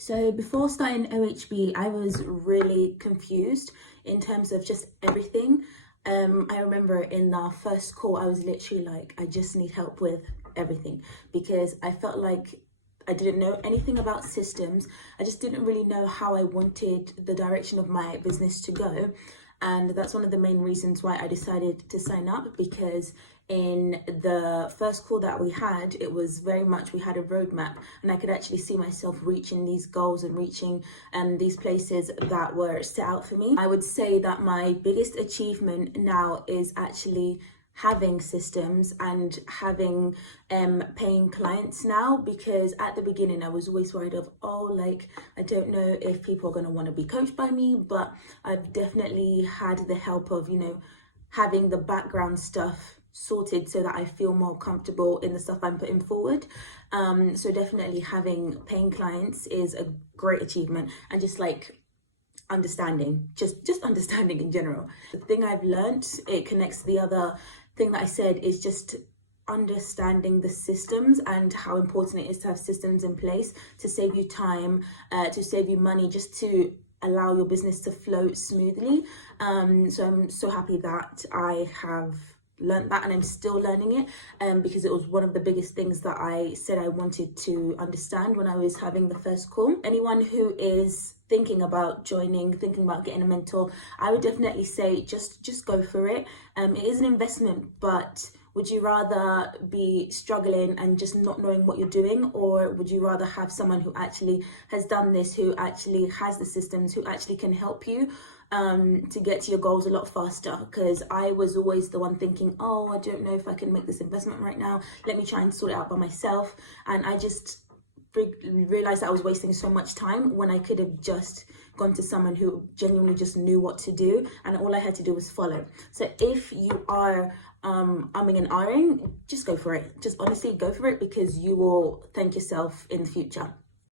So before starting OHB, I was really confused in terms of just everything. I remember in our first call, I was literally like, I just need help with everything, because I felt like I didn't know anything about systems. I just didn't really know how I wanted the direction of my business to go. And that's one of the main reasons why I decided to sign up, because in the first call that we had, it was very much, we had a roadmap, and I could actually see myself reaching these goals and reaching these places that were set out for me. I would say that my biggest achievement now is actually having systems and having paying clients now, because at the beginning I was always worried of, I don't know if people are going to want to be coached by me. But I've definitely had the help of having the background stuff sorted so that I feel more comfortable in the stuff I'm putting forward. So definitely having paying clients is a great achievement, and just understanding, just understanding in general. The thing I've learned, it connects to the other thing that I said, is just understanding the systems and how important it is to have systems in place to save you time, to save you money, just to allow your business to flow smoothly. So I'm so happy that I have learned that, and I'm still learning it, because it was one of the biggest things that I said I wanted to understand when I was having the first call. Anyone who is thinking about joining, thinking about getting a mentor, I would definitely say just go for it. It is an investment, but would you rather be struggling and just not knowing what you're doing, or would you rather have someone who actually has done this, who actually has the systems, who actually can help you to get to your goals a lot faster? Because I was always the one thinking, I don't know if I can make this investment right now, let me try and sort it out by myself. And I just realized that I was wasting so much time when I could have just gone to someone who genuinely just knew what to do, and all I had to do was follow. So if you are umming and ahhing, just go for it. Just honestly go for it, because you will thank yourself in the future.